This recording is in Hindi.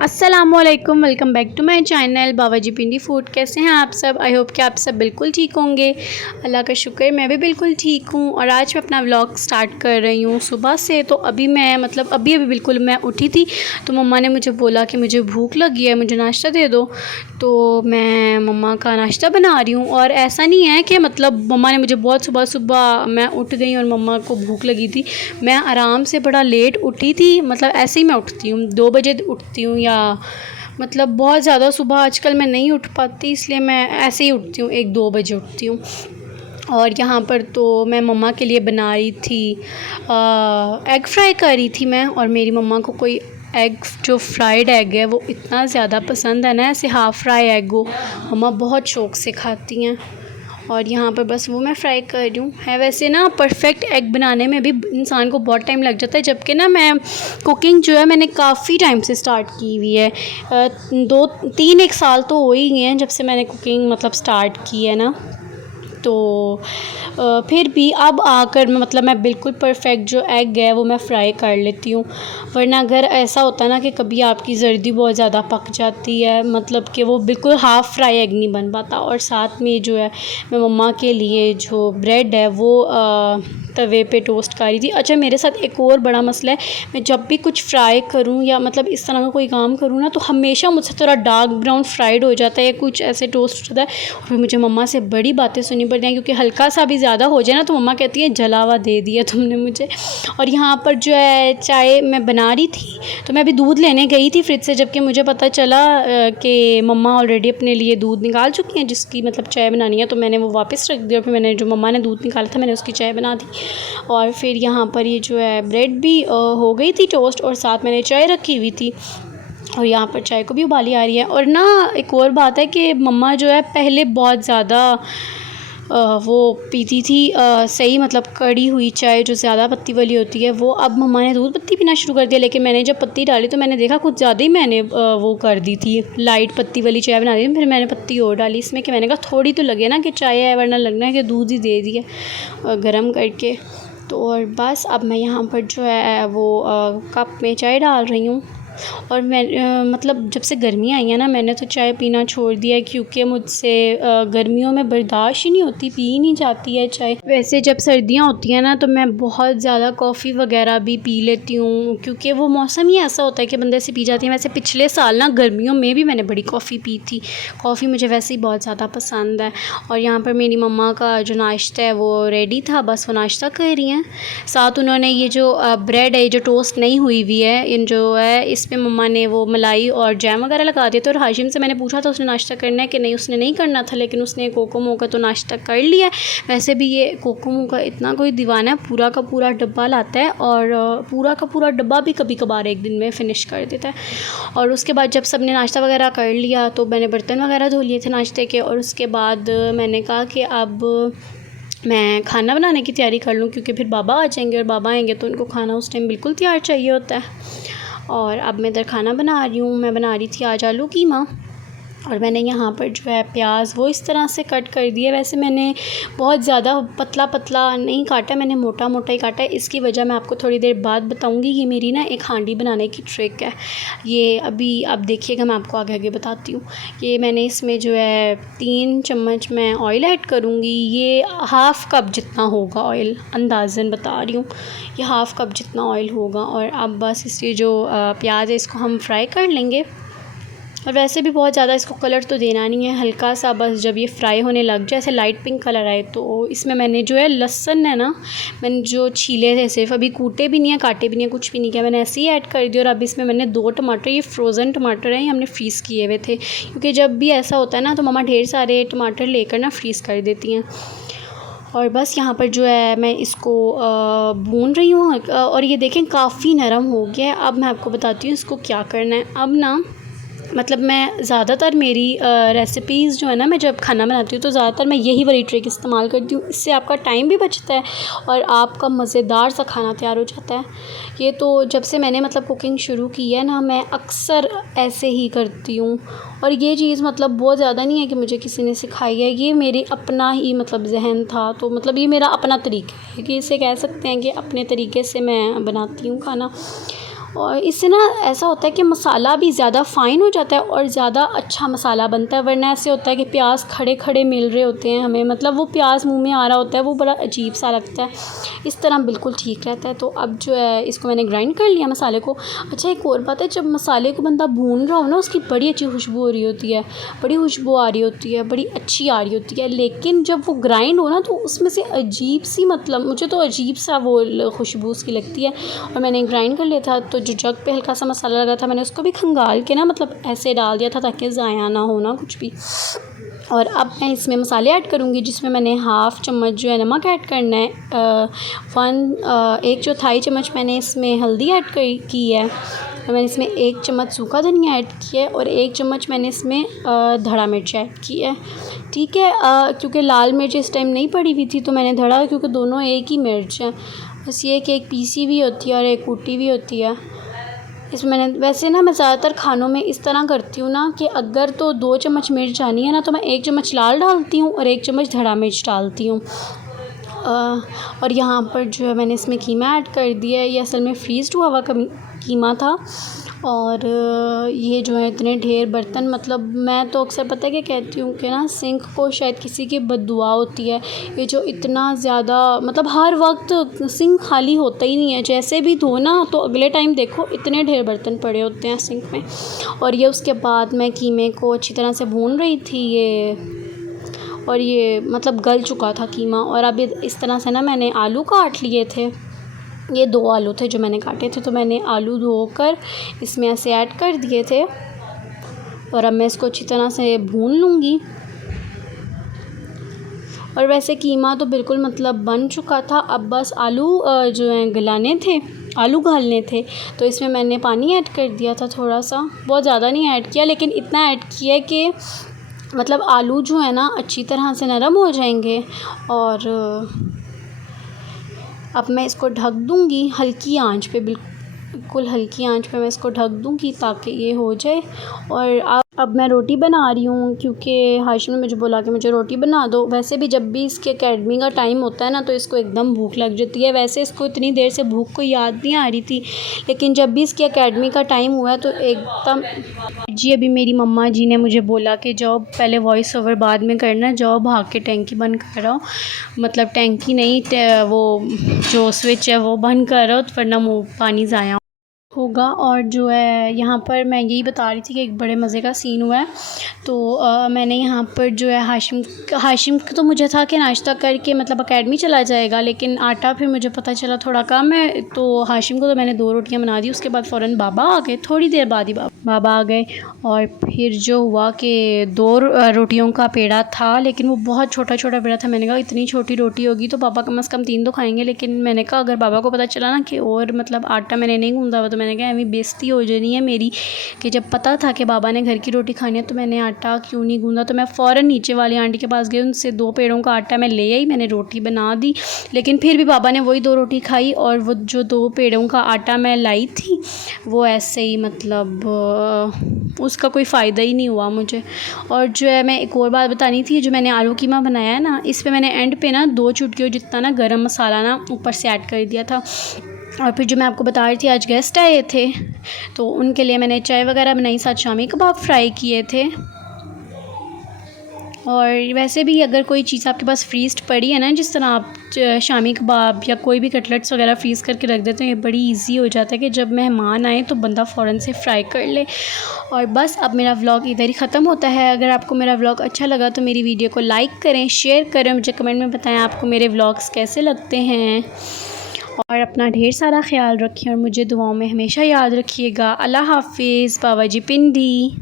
अस्सलामुअलैकुम, welcome back to my channel Babaji Pindi food. कैसे हैं आप सब? आई होप कि आप सब बिल्कुल ठीक होंगे। अल्लाह का शुक्र मैं भी बिल्कुल ठीक हूँ। और आज मैं अपना व्लॉग स्टार्ट कर रही हूँ सुबह से। तो अभी मैं अभी बिल्कुल मैं उठी थी तो मम्मा ने मुझे बोला कि मुझे भूख लगी है, मुझे नाश्ता दे दो। तो मैं मम्मा का नाश्ता बना रही हूँ। और ऐसा नहीं है कि मम्मा ने मुझे बहुत सुबह सुबह मैं उठ गई और मम्मा को भूख लगी थी। मैं आराम से बड़ा लेट उठी थी, ऐसे ही मैं उठती हूँ, 2 बजे उठती हूँ या बहुत ज़्यादा सुबह आजकल मैं नहीं उठ पाती, इसलिए मैं ऐसे ही उठती हूँ, 1-2 बजे उठती हूँ। और यहाँ पर तो मैं मम्मा के लिए बना रही थी एग फ्राई कर रही थी मैं। और मेरी मम्मा को कोई एग जो फ्राइड एग है वो इतना ज़्यादा पसंद है ना, ऐसे हाफ़ फ्राई एग हो मम्मा बहुत शौक़ से खाती हैं। और यहाँ पर बस वो मैं फ्राई कर रही हूँ। है वैसे ना परफ़ेक्ट एग बनाने में भी इंसान को बहुत टाइम लग जाता है, जबकि ना मैं कुकिंग जो है मैंने काफ़ी टाइम से स्टार्ट की हुई है। 1 साल तो हो ही गए हैं जब से मैंने कुकिंग स्टार्ट की है ना। तो फिर भी अब आकर मैं बिल्कुल परफ़ेक्ट जो एग है वो मैं फ्राई कर लेती हूँ। वरना अगर ऐसा होता है ना कि कभी आपकी जर्दी बहुत ज़्यादा पक जाती है, कि वो बिल्कुल हाफ़ फ्राई एग नहीं बन पाता। और साथ में जो है मैं मम्मा के लिए जो ब्रेड है वो तवे पे टोस्ट कर रही थी। अच्छा, मेरे साथ एक और बड़ा मसला है, मैं जब भी कुछ फ्राई करूँ या इस तरह का कोई काम करूँ ना तो हमेशा मुझसे थोड़ा डार्क ब्राउन फ्राइड हो जाता है या कुछ ऐसे टोस्ट होता है। और फिर मुझे मम्मा से बड़ी बातें सुननी पड़ती हैं, क्योंकि हल्का सा भी ज़्यादा हो जाए ना तो मम्मा कहती है जला हुआ दे दिया तुमने मुझे। और यहाँ पर जो है चाय मैं बना रही थी, तो मैं अभी दूध लेने गई थी फ्रिज से, जबकि मुझे पता चला कि मम्मा ऑलरेडी अपने लिए दूध निकाल चुकी हैं जिसकी चाय बनानी है। तो मैंने वो वापस रख दिया, फिर मैंने जो मम्मा ने दूध निकाला था मैंने उसकी चाय बना दी। और फिर यहाँ पर ये जो है ब्रेड भी हो गई थी टोस्ट, और साथ मैंने चाय रखी हुई थी और यहाँ पर चाय को भी उबाली आ रही है। और ना एक और बात है कि मम्मा जो है पहले बहुत ज़्यादा वो पीती थी सही कड़ी हुई चाय जो ज़्यादा पत्ती वाली होती है वो। अब मम्मा ने दूध पत्ती पीना शुरू कर दिया, लेकिन मैंने जब पत्ती डाली तो मैंने देखा कुछ ज़्यादा ही मैंने वो कर दी थी, लाइट पत्ती वाली चाय बना दी थी। फिर मैंने पत्ती और डाली इसमें कि मैंने कहा थोड़ी तो लगे ना कि चाय है, वरना लगना है कि दूध ही दे दिया गर्म करके। तो और बस अब मैं यहाँ पर जो है वो कप में चाय डाल रही हूँ। और मैं जब से गर्मी आई है ना मैंने तो चाय पीना छोड़ दिया है, क्योंकि मुझसे गर्मियों में बर्दाश्त ही नहीं होती, पी ही नहीं जाती है चाय। वैसे जब सर्दियाँ होती हैं ना तो मैं बहुत ज़्यादा कॉफ़ी वगैरह भी पी लेती हूँ, क्योंकि वो मौसम ही ऐसा होता है कि बंदे से पी जाती है। वैसे पिछले साल ना गर्मियों में भी मैंने बड़ी कॉफ़ी पी थी, कॉफ़ी मुझे वैसे ही बहुत ज़्यादा पसंद है। और यहाँ पर मेरी मम्मा का जो नाश्ता है वो रेडी था, बस वो नाश्ता कर रही हैं। साथ उन्होंने ये जो ब्रेड है जो टोस्ट नहीं हुई हुई है, इन जो है इस पे मम्मा ने वो मलाई और जैम वगैरह लगा दिया था। और हाशिम से मैंने पूछा था उसने नाश्ता करना है कि नहीं, उसने नहीं करना था, लेकिन उसने कोकोमो का तो नाश्ता कर लिया है। वैसे भी ये कोकोमो का इतना कोई दीवाना है, पूरा का पूरा डब्बा लाता है और पूरा का पूरा डब्बा भी कभी कभार एक दिन में फ़िनिश कर देता है। और उसके बाद जब सब ने नाश्ता वगैरह कर लिया तो मैंने बर्तन वगैरह धो लिए थे नाश्ते के। और उसके बाद मैंने कहा कि अब मैं खाना बनाने की तैयारी कर लूँ, क्योंकि फिर बाबा आ जाएंगे और बाबा आएंगे तो उनको खाना उस टाइम बिल्कुल तैयार चाहिए होता है। और अब मैं इधर खाना बना रही हूँ, मैं बना रही थी आज आलू कीमा। और मैंने यहाँ पर जो है प्याज वो इस तरह से कट कर दिए। वैसे मैंने बहुत ज़्यादा पतला पतला नहीं काटा, मैंने मोटा मोटा ही काटा है। इसकी वजह मैं आपको थोड़ी देर बाद बताऊँगी। ये मेरी ना एक हांडी बनाने की ट्रिक है, ये अभी आप देखिएगा, मैं आपको आगे आगे बताती हूँ। ये मैंने इसमें जो है 3 चम्मच मैं ऑयल ऐड करूँगी। ये हाफ़ कप जितना होगा ऑयल, अंदाज़न बता रही हूँ, ये हाफ़ कप जितना ऑयल होगा। और अब बस इसके जो प्याज है इसको हम फ्राई कर लेंगे। और वैसे भी बहुत ज़्यादा इसको कलर तो देना नहीं है, हल्का सा बस जब ये फ्राई होने लग जाए ऐसे लाइट पिंक कलर आए तो इसमें मैंने जो है लहसुन है ना, मैंने जो छीले थे, सिर्फ अभी कूटे भी नहीं है काटे भी नहीं है, कुछ भी नहीं किया, मैंने ऐसे ही ऐड कर दिया। और अब इसमें मैंने 2 टमाटर, ये फ्रोज़न टमाटर हैं, ये हमने फ्रीज़ किए हुए थे, क्योंकि जब भी ऐसा होता है ना तो मम्मा ढेर सारे टमाटर लेकर ना फ्रीज़ कर देती हैं। और बस यहाँ पर जो है मैं इसको भून रही हूँ। और ये देखें काफ़ी नरम हो गया है। अब मैं आपको बताती हूँ इसको क्या करना है। अब ना मैं ज़्यादातर मेरी रेसिपीज़ जो है ना, मैं जब खाना बनाती हूँ तो ज़्यादातर मैं यही वाली ट्रिक इस्तेमाल करती हूँ। इससे आपका टाइम भी बचता है और आपका मज़ेदार सा खाना तैयार हो जाता है। ये तो जब से मैंने कुकिंग शुरू की है ना, मैं अक्सर ऐसे ही करती हूँ। और ये चीज़ बहुत ज़्यादा नहीं है कि मुझे किसी ने सिखाई है, ये मेरी अपना ही ज़हन था। तो ये मेरा अपना तरीका है कि इसे कह सकते हैं कि अपने तरीके से मैं बनाती हूँ खाना। और इससे ना ऐसा होता है कि मसाला भी ज़्यादा फ़ाइन हो जाता है और ज़्यादा अच्छा मसाला बनता है। वरना ऐसे होता है कि प्याज खड़े खड़े मिल रहे होते हैं हमें, मतलब वो प्याज मुंह में आ रहा होता है, वो बड़ा अजीब सा लगता है। इस तरह बिल्कुल ठीक रहता है। तो अब जो है इसको मैंने ग्राइंड कर लिया मसाले को। अच्छा एक और बात है, जब मसाले को बंदा भून रहा हो ना, उसकी बड़ी अच्छी खुशबू हो रही होती है, बड़ी खुशबू आ रही होती है, बड़ी अच्छी आ रही होती है। लेकिन जब वो ग्राइंड हो ना तो उसमें से अजीब सी, मतलब मुझे तो अजीब सा वो खुशबू उसकी लगती है। और मैंने ग्राइंड कर लिया था, तो जो जग पे हल्का सा मसाला लगा था मैंने उसको भी खंगाल के ना, मतलब ऐसे डाल दिया था ताकि ज़ाया ना हो ना कुछ भी। और अब मैं इसमें मसाले ऐड करूँगी, जिसमें मैंने हाफ़ चम्मच जो है नमक ऐड करना है। 1 चौथाई चम्मच मैंने इसमें हल्दी ऐड की है। और मैंने इसमें 1 चम्मच सूखा धनिया ऐड किया है और 1 चम्मच मैंने इसमें धड़ा मिर्च ऐड की है। ठीक है, क्योंकि लाल मिर्च इस टाइम नहीं पड़ी हुई थी तो मैंने धड़ा, क्योंकि दोनों एक ही मिर्च है। बस ये कि एक पीसी भी होती है और एक कूटी भी होती है। इसमें मैंने वैसे ना, मैं ज़्यादातर खानों में इस तरह करती हूँ ना कि अगर तो 2 चम्मच मिर्च जानी है ना तो मैं 1 चम्मच लाल डालती हूँ और 1 चम्मच धड़ा मिर्च डालती हूँ। और यहाँ पर जो है मैंने इसमें कीमा ऐड कर दिया है। ये असल में फ्रीज़ हुआ हुआ कीमा था। और ये जो है इतने ढेर बर्तन, मतलब मैं तो अक्सर पता है क्या कहती हूँ कि ना, सिंक को शायद किसी की बद्दुआ होती है। ये जो इतना ज़्यादा, मतलब हर वक्त सिंक खाली होता ही नहीं है, जैसे भी धोना तो अगले टाइम देखो इतने ढेर बर्तन पड़े होते हैं सिंक में। और ये उसके बाद मैं कीमे को अच्छी तरह से भून रही थी और ये मतलब गल चुका था कीमा। और अब इस तरह से ना मैंने आलू काट लिए थे, ये 2 आलू थे जो मैंने काटे थे, तो मैंने आलू धोकर इसमें ऐसे ऐड कर दिए थे। और अब मैं इसको अच्छी तरह से भून लूँगी। और वैसे कीमा तो बिल्कुल मतलब बन चुका था, अब बस आलू जो हैं गलाने थे, आलू घालने थे। तो इसमें मैंने पानी ऐड कर दिया था थोड़ा सा, बहुत ज़्यादा नहीं ऐड किया, लेकिन इतना ऐड किया कि मतलब आलू जो है ना अच्छी तरह से नरम हो जाएंगे। और अब मैं इसको ढक दूँगी हल्की आंच पे, बिल्कुल हल्की आंच पे मैं इसको ढक दूँगी ताकि ये हो जाए। और अब मैं रोटी बना रही हूँ, क्योंकि हाशिम ने मुझे बोला कि मुझे रोटी बना दो। वैसे भी जब भी इसके एकेडमी का टाइम होता है ना तो इसको एकदम भूख लग जाती है। वैसे इसको इतनी देर से भूख को याद नहीं आ रही थी, लेकिन जब भी इसके एकेडमी का टाइम हुआ तो एकदम जी। अभी मेरी मम्मा जी ने मुझे बोला कि जाओ पहले वॉइस ओवर बाद में करना, जाओ भाग के टैंकी बंद कराओ, मतलब टैंकी नहीं, वो जो स्विच है वो बंद करो, वरना मुँह पानी ज़ाया होगा। और जो है यहाँ पर मैं यही बता रही थी कि एक बड़े मज़े का सीन हुआ है। तो मैंने यहाँ पर जो है हाशिम तो मुझे था कि नाश्ता करके मतलब एकेडमी चला जाएगा, लेकिन आटा फिर मुझे पता चला थोड़ा कम है, तो हाशिम को तो मैंने 2 रोटियाँ बना दी। उसके बाद फ़ौरन बाबा आ गए, थोड़ी देर बाद ही बाबा आ गए। और फिर जो हुआ कि 2 रोटियों का पेड़ा था, लेकिन वो बहुत छोटा छोटा पेड़ा था। मैंने कहा इतनी छोटी रोटी होगी तो पापा कम से कम 3 तो खाएँगे, लेकिन मैंने कहा अगर बाबा को पता चला ना कि और मतलब आटा मैंने नहीं गूँधा हुआ, तो मैंने कहा अभी बेइज्जती हो जानी है मेरी, कि जब पता था कि बाबा ने घर की रोटी खानी है तो मैंने आटा क्यों नहीं गूँधा। तो मैं फ़ौरन नीचे वाली आंटी के पास गई, उनसे 2 पेड़ों का आटा मैं ले आई, मैंने रोटी बना दी। लेकिन फिर भी बाबा ने वही 2 रोटी खाई, और वो जो 2 पेड़ों का आटा मैं लाई थी वो ऐसे ही, मतलब उसका कोई फ़ायदा ही नहीं हुआ मुझे। और जो है मैं एक और बात बतानी थी, जो मैंने आलू कीमा बनाया है ना, इस पर मैंने एंड पे ना 2 चुटकियों जितना ना गरम मसाला ना ऊपर से ऐड कर दिया था। और फिर जो मैं आपको बता रही थी, आज गेस्ट आए थे तो उनके लिए मैंने चाय वगैरह बनाई, साथ शामी कबाब फ्राई किए थे। और वैसे भी अगर कोई चीज़ आपके पास फ्रीज़ पड़ी है ना, जिस तरह आप शामी कबाब या कोई भी कटलेट्स वगैरह फ्रीज़ करके रख देते हैं, ये बड़ी इजी हो जाता है कि जब मेहमान आए तो बंदा फ़ौरन से फ्राई कर ले। और बस अब मेरा व्लॉग इधर ही ख़त्म होता है। अगर आपको मेरा व्लॉग अच्छा लगा तो मेरी वीडियो को लाइक करें, शेयर करें, मुझे कमेंट में बताएं आपको मेरे व्लॉग्स कैसे लगते हैं। और अपना ढेर सारा ख्याल रखें और मुझे दुआओं में हमेशा याद रखिएगा। अल्लाह हाफ़िज़। बाबा जी पिंडी।